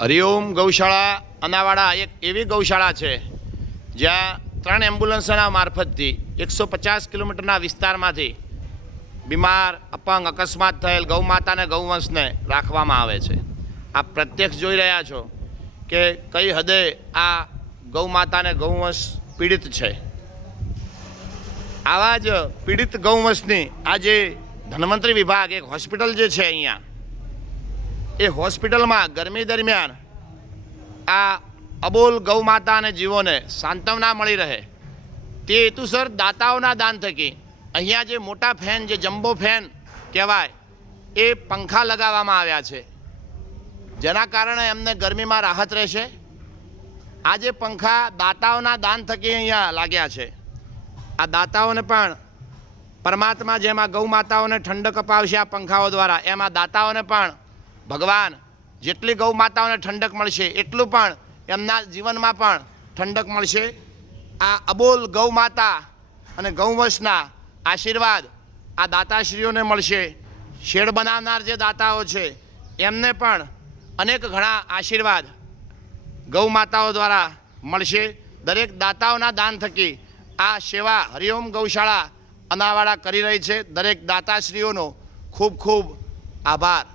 હરિઓમ ગૌશાળા અનાવાડા એક એવી ગૌશાળા છે જ્યાં 3 એમ્બ્યુલન્સના મારફતથી 150 કિલોમીટરના વિસ્તારમાંથી બીમાર, અપંગ, અકસ્માત થયેલ ગૌમાતાને ગૌવંશને રાખવામાં આવે છે। આપ પ્રત્યક્ષ જોઈ રહ્યા છો કે કઈ હદે આ ગૌમાતાને ગૌવંશ પીડિત છે। આવા જ પીડિત ગૌવંશની આજે ધન્વંતરી વિભાગ એક હોસ્પિટલ જે છે અહીંયા, એ હોસ્પિટલમાં ગરમી દરમિયાન આ અબોલ ગૌમાતા અને જીવોને સાંત્વના મળી રહે તે હેતુસર દાતાઓના દાન થકી અહીંયા જે મોટા ફેન, જે જમ્બો ફેન કહેવાય, એ પંખા લગાવવામાં આવ્યા છે, જેના કારણે એમને ગરમીમાં રાહત રહેશે। આ જે પંખા દાતાઓના દાન થકી અહીંયા લાગ્યા છે, આ દાતાઓને પણ પરમાત્મા જેમાં ગૌ માતાઓને ઠંડક અપાવશે આ પંખાઓ દ્વારા, એમાં દાતાઓને પણ ભગવાન જેટલી ગૌ માતાઓને ઠંડક મળશે એટલું પણ એમના જીવનમાં પણ ઠંડક મળશે। આ અબોલ ગૌ માતા અને ગૌવંશના આશીર્વાદ આ દાતાશ્રીઓને મળશે। શેડ બનાવનાર જે દાતાઓ છે એમને પણ અનેક ઘણા આશીર્વાદ ગૌ માતાઓ દ્વારા મળશે। દરેક દાતાઓના દાન થકી આ સેવા હરિઓમ ગૌશાળા અનાવાડા કરી રહી છે। દરેક દાતાશ્રીઓનો ખૂબ ખૂબ આભાર।